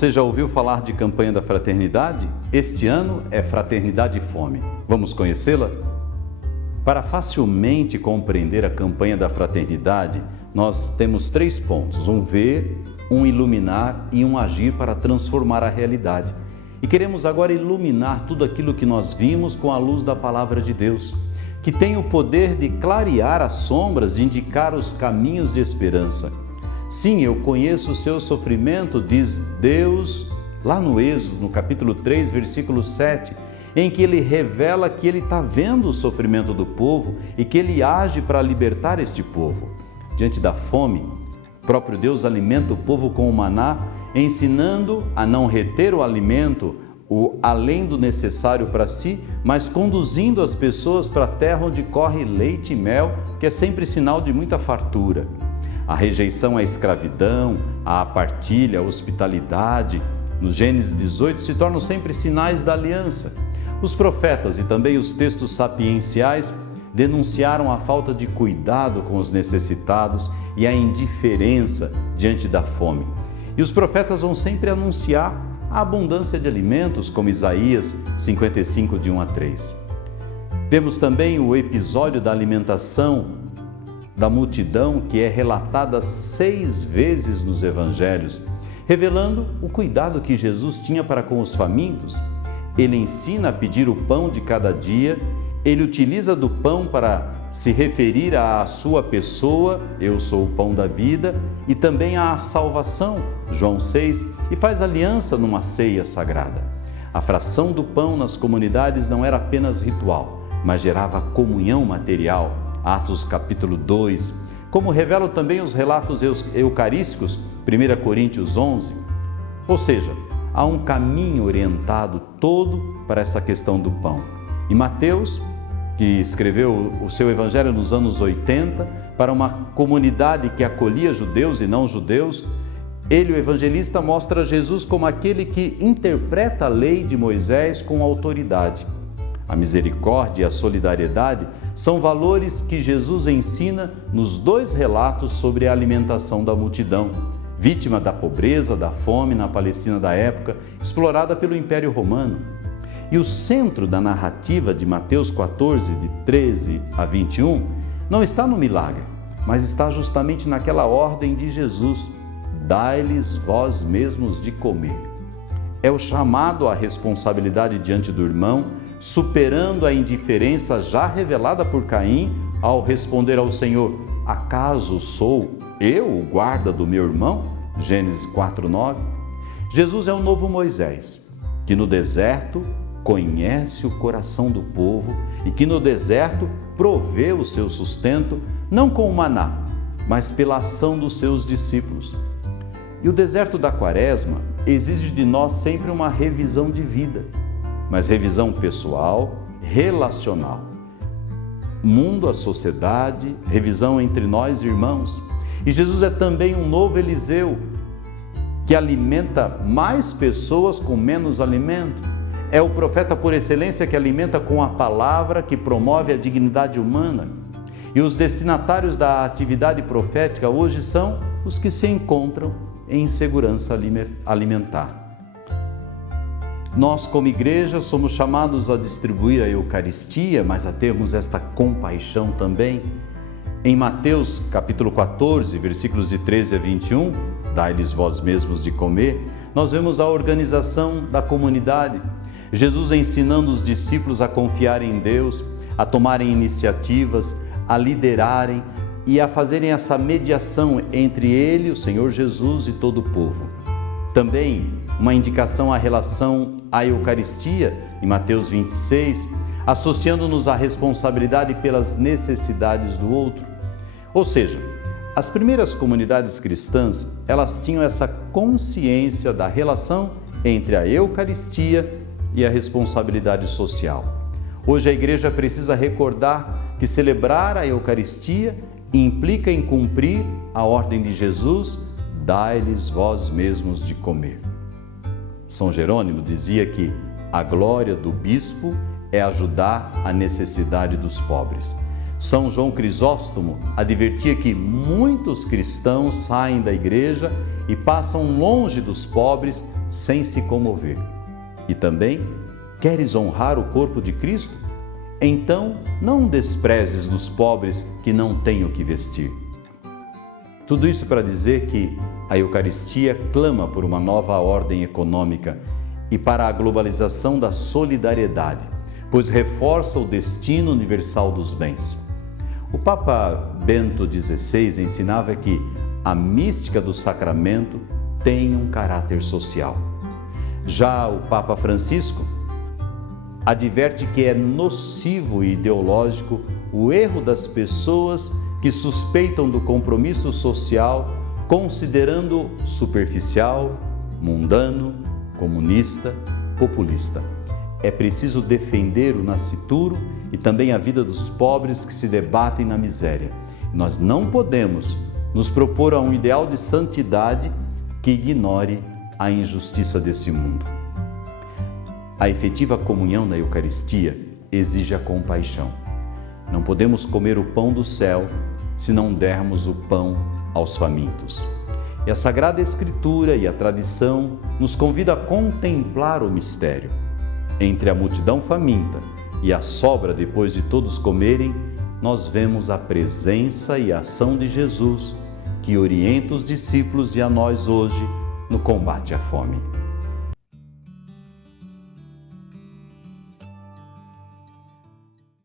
Você já ouviu falar de campanha da fraternidade? Este ano é Fraternidade e Fome. Vamos conhecê-la? Para facilmente compreender a campanha da fraternidade, nós temos 3 pontos: um ver, um iluminar e um agir para transformar a realidade. E queremos agora iluminar tudo aquilo que nós vimos com a luz da Palavra de Deus, que tem o poder de clarear as sombras, de indicar os caminhos de esperança. Sim, eu conheço o seu sofrimento, diz Deus lá no Êxodo, no capítulo 3, versículo 7, em que Ele revela que Ele está vendo o sofrimento do povo e que Ele age para libertar este povo. Diante da fome, o próprio Deus alimenta o povo com o maná, ensinando a não reter o alimento, além do necessário para si, mas conduzindo as pessoas para a terra onde corre leite e mel, que é sempre sinal de muita fartura. A rejeição à escravidão, à partilha, à hospitalidade, no Gênesis 18, se tornam sempre sinais da aliança. Os profetas e também os textos sapienciais denunciaram a falta de cuidado com os necessitados e a indiferença diante da fome. E os profetas vão sempre anunciar a abundância de alimentos, como Isaías 55, de 1 a 3. Vemos também o episódio da alimentação da multidão, que é relatada 6 vezes nos evangelhos, revelando o cuidado que Jesus tinha para com os famintos. Ele ensina a pedir o pão de cada dia, ele utiliza do pão para se referir à sua pessoa, eu sou o pão da vida, e também à salvação, João 6, e faz aliança numa ceia sagrada. A fração do pão nas comunidades não era apenas ritual, mas gerava comunhão material, Atos capítulo 2, como revelam também os relatos eucarísticos, 1 Coríntios 11. Ou seja, há um caminho orientado todo para essa questão do pão. E Mateus, que escreveu o seu evangelho nos anos 80, para uma comunidade que acolhia judeus e não judeus, ele, o evangelista, mostra Jesus como aquele que interpreta a lei de Moisés com autoridade. A misericórdia e a solidariedade são valores que Jesus ensina nos 2 relatos sobre a alimentação da multidão, vítima da pobreza, da fome na Palestina da época, explorada pelo Império Romano. E o centro da narrativa de Mateus 14, de 13 a 21, não está no milagre, mas está justamente naquela ordem de Jesus: dai-lhes vós mesmos de comer. É o chamado à responsabilidade diante do irmão, superando a indiferença já revelada por Caim ao responder ao Senhor: acaso sou eu o guarda do meu irmão? Gênesis 4:9. Jesus é o novo Moisés, que no deserto conhece o coração do povo e que no deserto provê o seu sustento, não com o maná, mas pela ação dos seus discípulos. E o deserto da Quaresma exige de nós sempre uma revisão de vida, mas revisão pessoal, relacional. Mundo, a sociedade, revisão entre nós irmãos. E Jesus é também um novo Eliseu, que alimenta mais pessoas com menos alimento. É o profeta por excelência que alimenta com a palavra, que promove a dignidade humana. E os destinatários da atividade profética hoje são os que se encontram em insegurança alimentar. Nós, como igreja, somos chamados a distribuir a Eucaristia, mas a termos esta compaixão também. Em Mateus capítulo 14, versículos de 13 a 21, dai-lhes vós mesmos de comer, nós vemos a organização da comunidade. Jesus ensinando os discípulos a confiarem em Deus, a tomarem iniciativas, a liderarem e a fazerem essa mediação entre Ele, o Senhor Jesus, e todo o povo. Também uma indicação à relação à Eucaristia, em Mateus 26, associando-nos à responsabilidade pelas necessidades do outro. Ou seja, as primeiras comunidades cristãs, elas tinham essa consciência da relação entre a Eucaristia e a responsabilidade social. Hoje a igreja precisa recordar que celebrar a Eucaristia implica em cumprir a ordem de Jesus: dai-lhes vós mesmos de comer. São Jerônimo dizia que a glória do bispo é ajudar a necessidade dos pobres. São João Crisóstomo advertia que muitos cristãos saem da igreja e passam longe dos pobres sem se comover. E também, queres honrar o corpo de Cristo? Então, não desprezes dos pobres que não têm o que vestir. Tudo isso para dizer que a Eucaristia clama por uma nova ordem econômica e para a globalização da solidariedade, pois reforça o destino universal dos bens. O Papa Bento XVI ensinava que a mística do sacramento tem um caráter social. Já o Papa Francisco adverte que é nocivo e ideológico o erro das pessoas que suspeitam do compromisso social, considerando superficial, mundano, comunista, populista. É preciso defender o nascituro e também a vida dos pobres que se debatem na miséria. Nós não podemos nos propor a um ideal de santidade que ignore a injustiça desse mundo. A efetiva comunhão na Eucaristia exige a compaixão. Não podemos comer o pão do céu se não dermos o pão aos famintos. E a Sagrada Escritura e a tradição nos convidam a contemplar o mistério. Entre a multidão faminta e a sobra depois de todos comerem, nós vemos a presença e a ação de Jesus, que orienta os discípulos e a nós hoje no combate à fome.